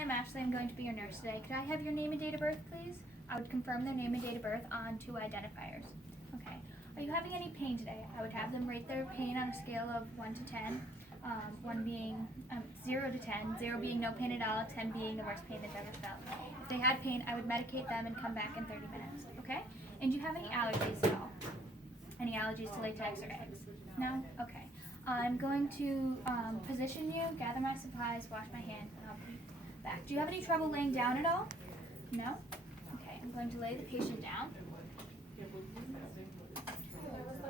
I'm Ashley. I'm going to be your nurse today. Could I have your name and date of birth, please? I would confirm their name and date of birth on 2 identifiers. Okay. Are you having any pain today? I would have them rate their pain on a scale of 1 to 10. 1 being 0 to 10, 0 being no pain at all, 10 being the worst pain they've ever felt. If they had pain, I would medicate them and come back in 30 minutes. Okay? And do you have any allergies at all? Any allergies to latex or eggs? No? Okay. I'm going to position you, gather my supplies, wash my hands, and I'll be back. Do you have any trouble laying down at all? No? Okay, I'm going to lay the patient down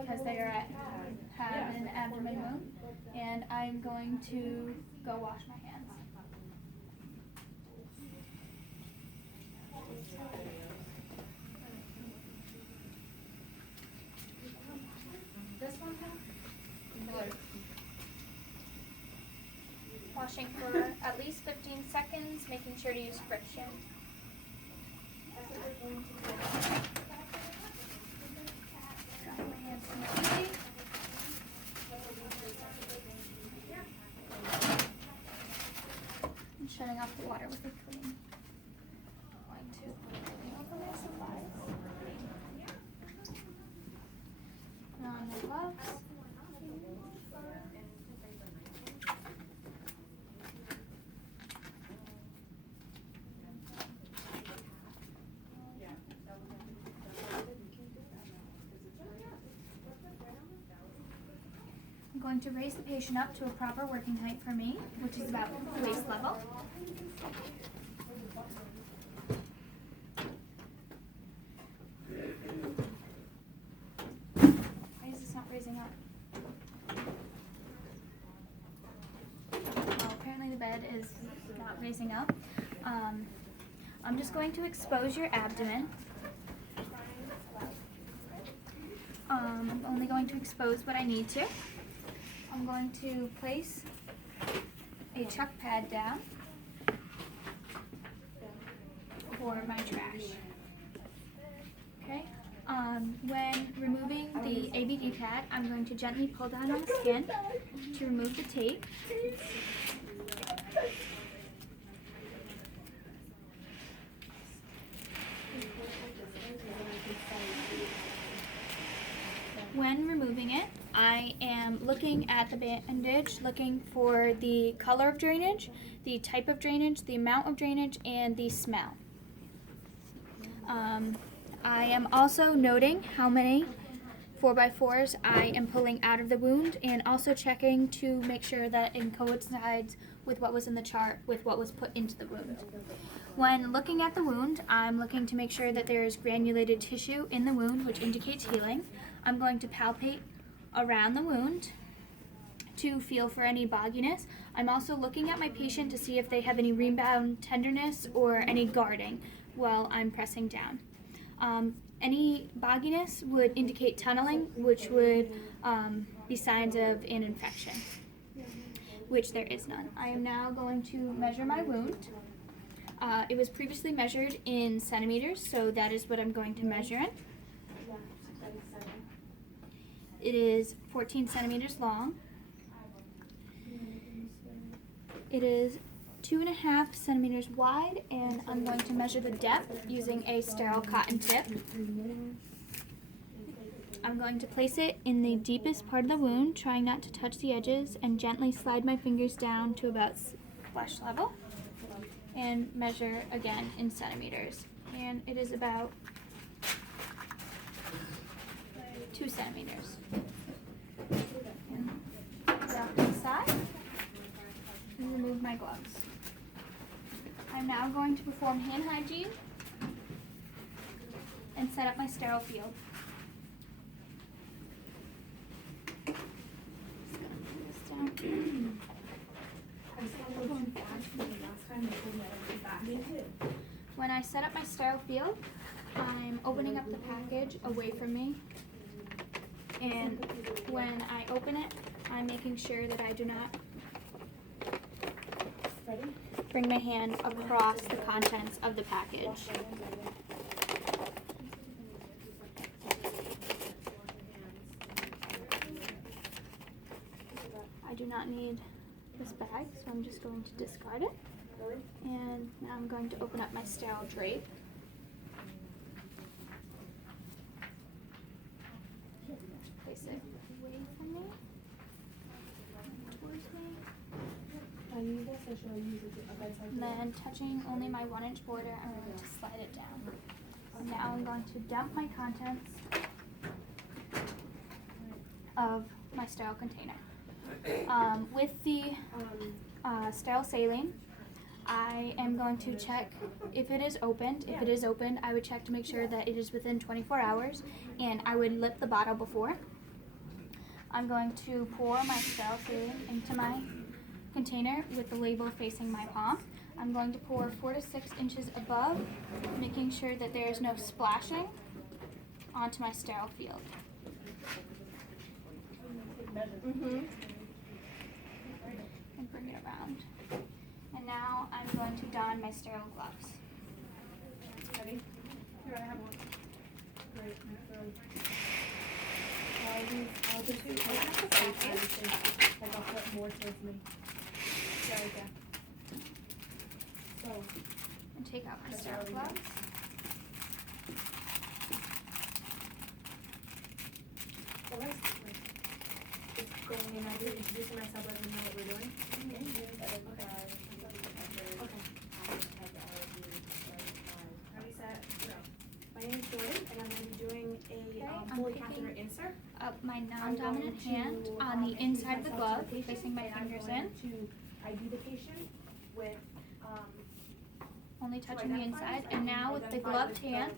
because they are have an abdomen wound, and I'm going to go wash my hands. This one, washing for at least 15 seconds, making sure to use friction. Dry my hands completely. And shutting off the water with a clean. Going to open my supplies. Put on my gloves. I'm going to raise the patient up to a proper working height for me, which is about waist level. Why is this not raising up? Well, apparently the bed is not raising up. I'm just going to expose your abdomen. I'm only going to expose what I need to. I'm going to place a chuck pad down for my trash. Okay. When removing the ABD pad, I'm going to gently pull down on the skin to remove the tape. When removing it, I am looking at the bandage, looking for the color of drainage, the type of drainage, the amount of drainage, and the smell. I am also noting how many 4x4s I am pulling out of the wound, and also checking to make sure that it coincides with what was in the chart with what was put into the wound. When looking at the wound, I'm looking to make sure that there is granulated tissue in the wound, which indicates healing. I'm going to palpate around the wound to feel for any bogginess. I'm also looking at my patient to see if they have any rebound tenderness or any guarding while I'm pressing down. Any bogginess would indicate tunneling, which would be signs of an infection, which there is none. I am now going to measure my wound. It was previously measured in centimeters, so that is what I'm going to measure in. It is 14 centimeters long. It is 2.5 centimeters wide, and I'm going to measure the depth using a sterile cotton tip. I'm going to place it in the deepest part of the wound, trying not to touch the edges, and gently slide my fingers down to about flesh level, and measure again in centimeters. And it is about 2 centimeters. And drop to the side and remove my gloves. I'm now going to perform hand hygiene and set up my sterile field. When I set up my sterile field, I'm opening up the package away from me, and when I open it, I'm making sure that I do not bring my hand across the contents of the package. I do not need this bag, so I'm just going to discard it. And now I'm going to open up my sterile drape. Place it away from me. Towards me. Can I use this or should I use it a bedside And then touching only my 1-inch border, I'm going to slide it down. And now I'm going to dump my contents of my sterile container. With the sterile saline, I am going to check if it is opened. If it is opened, I would check to make sure that it is within 24 hours, and I would lip the bottle before. I'm going to pour my sterile saline into my container with the label facing my palm. I'm going to pour 4 to 6 inches above, making sure that there is no splashing onto my sterile field. And bring it around. And now I'm going to don my sterile gloves. Ready? Here, I have one. Great. I'll just do like I'll put more towards me. There we go. So, And take out my sterile gloves. well, that's just going in, I'm introducing myself, letting them know what we're doing. Okay. Ready, set, go. My name is Jordan, and I'm going to be doing a I'm fully picking catheter insert. Up my non-dominant hand on the inside of the glove, placing my fingers in, To ID the patient with, only touching the inside. And now with the gloved hand,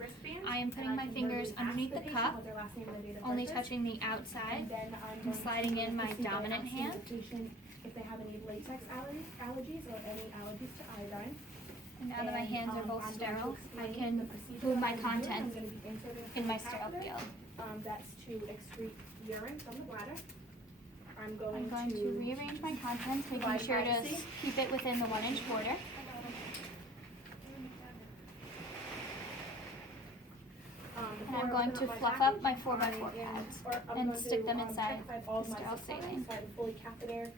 I am putting my fingers underneath the cup, only touching the outside, and sliding in my dominant hand. If they have any latex allergies or any allergies to iodine. And now that my hands are both sterile, I can move my contents in my sterile field. That's to excrete urine from the bladder. I'm I'm going going to rearrange my contents, making provide sure to privacy. keep it within the 1-inch border. And I'm going to fluff up my 4x4 pads and stick them inside the sterile saline. I have a fully catheter.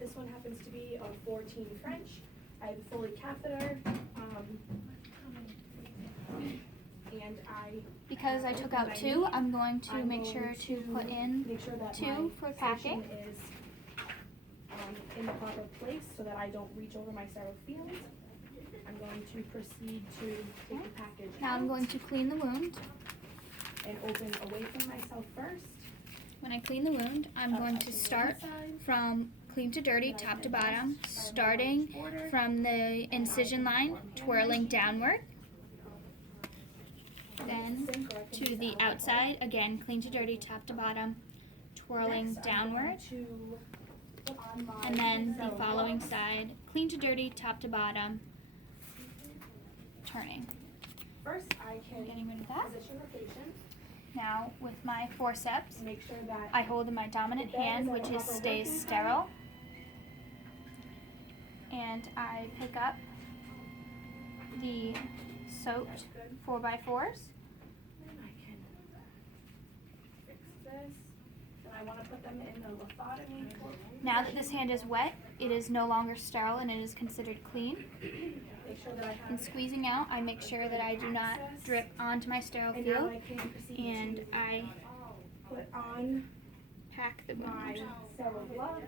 This one happens to be on 14 French. I have a fully catheter. And Because I took out 2, I'm going to make sure to put in make sure that 2 my for packing. station is in the proper place so that I don't reach over my sterile field. I'm going to proceed to take the package Now I'm out going to clean the wound. and open away from myself first. When I clean the wound, I'm going to start from clean to dirty, top to bottom, starting from the incision line, twirling downward. Then to the outside, again, clean to dirty, top to bottom, twirling Next, I'm downward. going to put on my And then the sterile following gloves. side, clean to dirty, top to bottom, turning. First, I can Getting rid of that. position the patient Now with my forceps, and make sure that I hold in my dominant hand, which is stays sterile, and I pick up the soaked 4x4s. then I can fix this. And I want to put them in the lithotomy. Now that this hand is wet, it is no longer sterile and it is considered clean. Make sure that I have In squeezing out, I make sure that I do not drip onto my sterile and now field, I can proceed and to I put on pack the my wound. sterile gloves.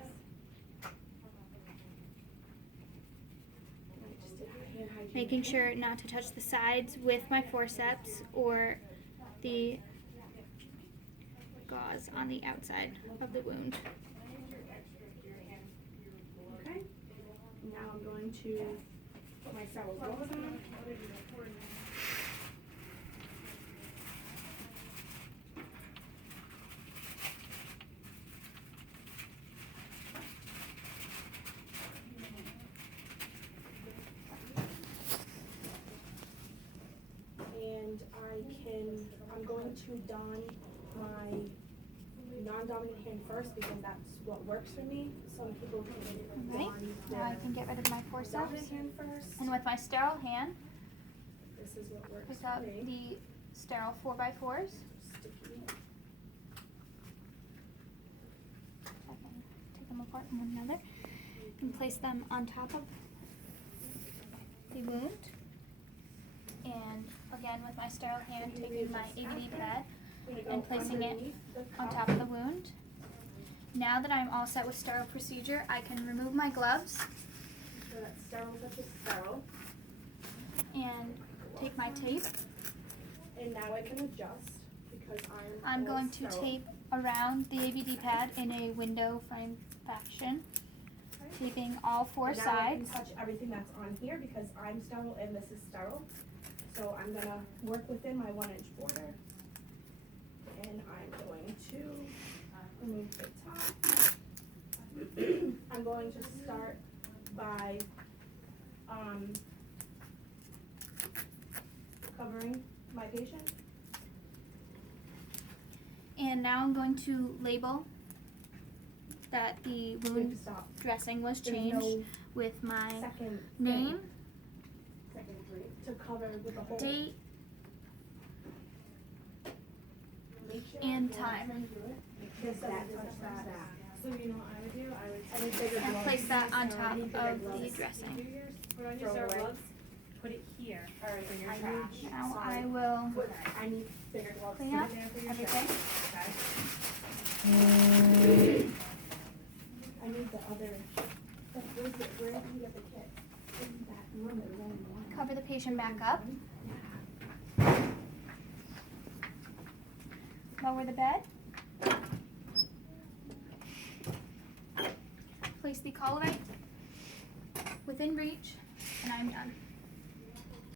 And I just did the hand hygiene. Making sure not to touch the sides with my forceps or the gauze on the outside of the wound. Okay. Now I'm going to put my sterile gloves on. And I'm going to don my non-dominant hand first because that's what works for me. Some people can Right, don now I their can get rid of my forceps. dominant hand first. And with my sterile hand, This is what works pick for up me. the sterile 4x4s. Sticky. I can take them apart from one another and place them on top of the wound. And again, with my sterile hand, taking my ABD pad and placing it on top of the wound. Now that I'm all set with sterile procedure, I can remove my gloves So that's sterile, touch is sterile. and take my tape. And now I can adjust because I'm all going to sterile. tape around the ABD pad in a window frame fashion, taping all four Now sides. I can touch everything that's on here because I'm sterile and this is sterile. So I'm gonna work within my 1-inch border. And I'm going to remove the top. I'm going to start by covering my patient. And now I'm going to label that the You have to wound stop. dressing was There's changed no with my second name, to cover with the whole. date, Make sure and when time. I do it, this doesn't touch that. So you know what I would do? I would I need bigger and gloves. place that on top I need bigger of the gloves. dressing. put on your Throw sterile away. gloves, put it here for your I trash. need- Now Sorry. I will I need bigger gloves. clean up There for your everything. Okay. I need the other. Where did you get the kit? In that room, there was only one. Cover the patient back up. Lower the bed. Place the collar within reach, and I'm done.